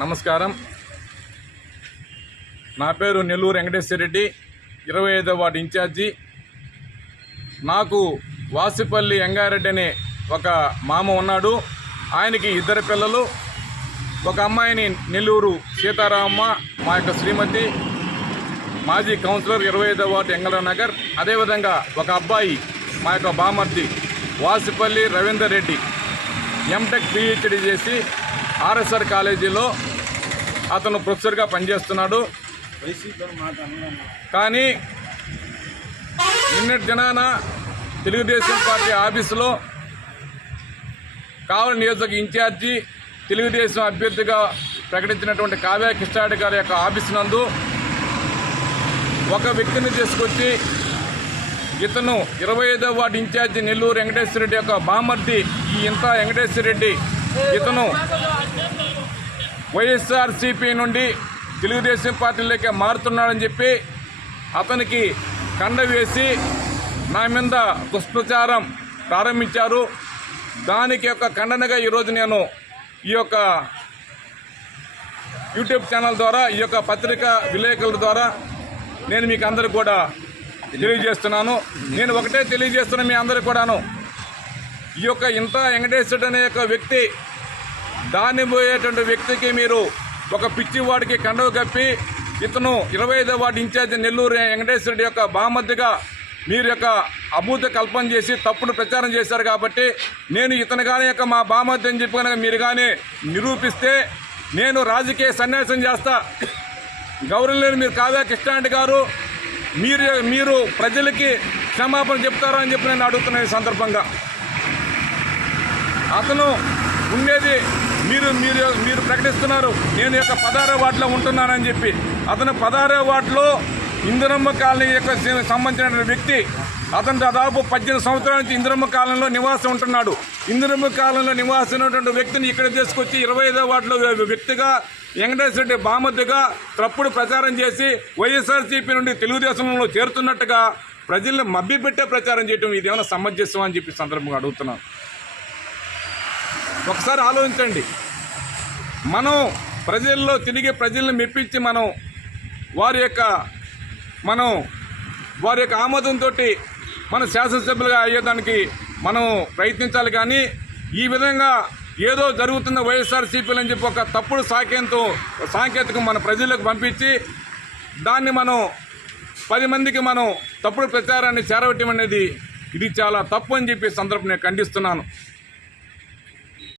నమస్కారం. నా పేరు నెల్లూరు వెంకటేశ్వర రెడ్డి ఇరవై ఐదో వార్డు ఇన్ఛార్జి. నాకు వాసిపల్లి ఎంగారెడ్డి అనే ఒక మామ ఉన్నాడు. ఆయనకి ఇద్దరు పిల్లలు. ఒక అమ్మాయిని నెల్లూరు సీతారామమ్మ మా యొక్క శ్రీమతి మాజీ కౌన్సిలర్ ఇరవై ఐదో వార్డు ఎంగళ నగర్. అదేవిధంగా ఒక అబ్బాయి మా యొక్క బామర్ది వాసిపల్లి రవీందర్ రెడ్డి. ఎంటెక్ పిహెచ్డి చేసి ఆర్ఎస్ఆర్ కాలేజీలో అతను ప్రొఫెసర్గా పనిచేస్తున్నాడు. కానీ నిన్నటి దినాన తెలుగుదేశం పార్టీ ఆఫీసులో కావలి నియోజక ఇన్ఛార్జి తెలుగుదేశం అభ్యర్థిగా ప్రకటించినటువంటి కావ్య కృష్ణారెడ్డి గారి యొక్క ఆఫీస్ నందు ఒక వ్యక్తిని తీసుకొచ్చి ఇతను ఇరవై ఐదవ ward in charge Nellore Venkateswara Reddy యొక్క బామర్ది ఈ ఇంత వెంకటేశ్వర రెడ్డి ఇతను వైఎస్ఆర్సీపీ నుండి తెలుగుదేశం పార్టీలోకి మారుతున్నాడని చెప్పి అతనికి కండ వేసి నా మీద దుష్ప్రచారం ప్రారంభించారు. దానికి యొక్క ఖండనగా ఈరోజు నేను ఈ యొక్క యూట్యూబ్ ఛానల్ ద్వారా ఈ యొక్క పత్రిక విలేకరుల ద్వారా నేను మీకు అందరికి కూడా తెలియజేస్తున్నాను. నేను ఒకటే తెలియజేస్తున్న మీ అందరికి కూడాను ఈ యొక్క ఇంత వెంకటేశ్వరుడు అనే యొక్క వ్యక్తి దాన్ని పోయేటువంటి వ్యక్తికి మీరు ఒక పిచ్చివాడికి కండవ కప్పి ఇతను ఇరవై ఐదో వార్డు ఇన్ఛార్జి నెల్లూరు రెడ్డి యొక్క బామద్దిగా మీరు యొక్క అభూత కల్పన చేసి తప్పుడు ప్రచారం చేశారు కాబట్టి నేను ఇతను కానీ యొక్క మా బామద్ది అని చెప్పి కనుక మీరు కానీ నిరూపిస్తే నేను రాజకీయ సన్యాసం చేస్తా. గౌరవలేని మీరు కావ్య కృష్ణారెడ్డి గారు మీరు మీరు ప్రజలకి క్షమాపణ చెప్తారా అని చెప్పి నేను అడుగుతున్నాను ఈ సందర్భంగా. అతను ఉండేది మీరు మీరు మీరు ప్రకటిస్తున్నారు. నేను యొక్క పదహారో వార్డులో ఉంటున్నానని చెప్పి. అతను పదహారో వార్డులో ఇందిరమ్మ కాలనీ యొక్క సంబంధించిన వ్యక్తి. అతను దాదాపు పద్దెనిమిది సంవత్సరాల నుంచి ఇందిరమ్మ కాలంలో నివాసం ఉంటున్నాడు. ఇందిరమ్మ కాలంలో నివాసం ఉన్నటువంటి వ్యక్తిని ఇక్కడ తీసుకొచ్చి ఇరవై ఐదో వాటిలో వ్యక్తిగా వెంకటేశ్వర రెడ్డి బామద్దుగా తప్పుడు ప్రచారం చేసి వైఎస్ఆర్సీపీ నుండి తెలుగుదేశంలో చేరుతున్నట్టుగా ప్రజల్ని మభ్యపెట్టే ప్రచారం చేయడం ఇది ఏమైనా సమంజసం అని చెప్పి సందర్భంగా అడుగుతున్నాను. ఒకసారి ఆలోచించండి. మనం ప్రజల్లో తిరిగి ప్రజల్ని మెప్పించి మనం వారి యొక్క మనం వారి యొక్క ఆమోదంతో మన శాసనసభ్యులుగా అయ్యేదానికి మనం ప్రయత్నించాలి. కానీ ఈ విధంగా ఏదో జరుగుతున్న వైఎస్ఆర్సీపీలు అని చెప్పి ఒక తప్పుడు సాంకేతం సాంకేతికం మన ప్రజలకు పంపించి దాన్ని మనం పది మందికి మనం తప్పుడు ప్రచారాన్ని చేరవటం అనేది ఇది చాలా తప్పు అని చెప్పి సందర్భం నేను ఖండిస్తున్నాను.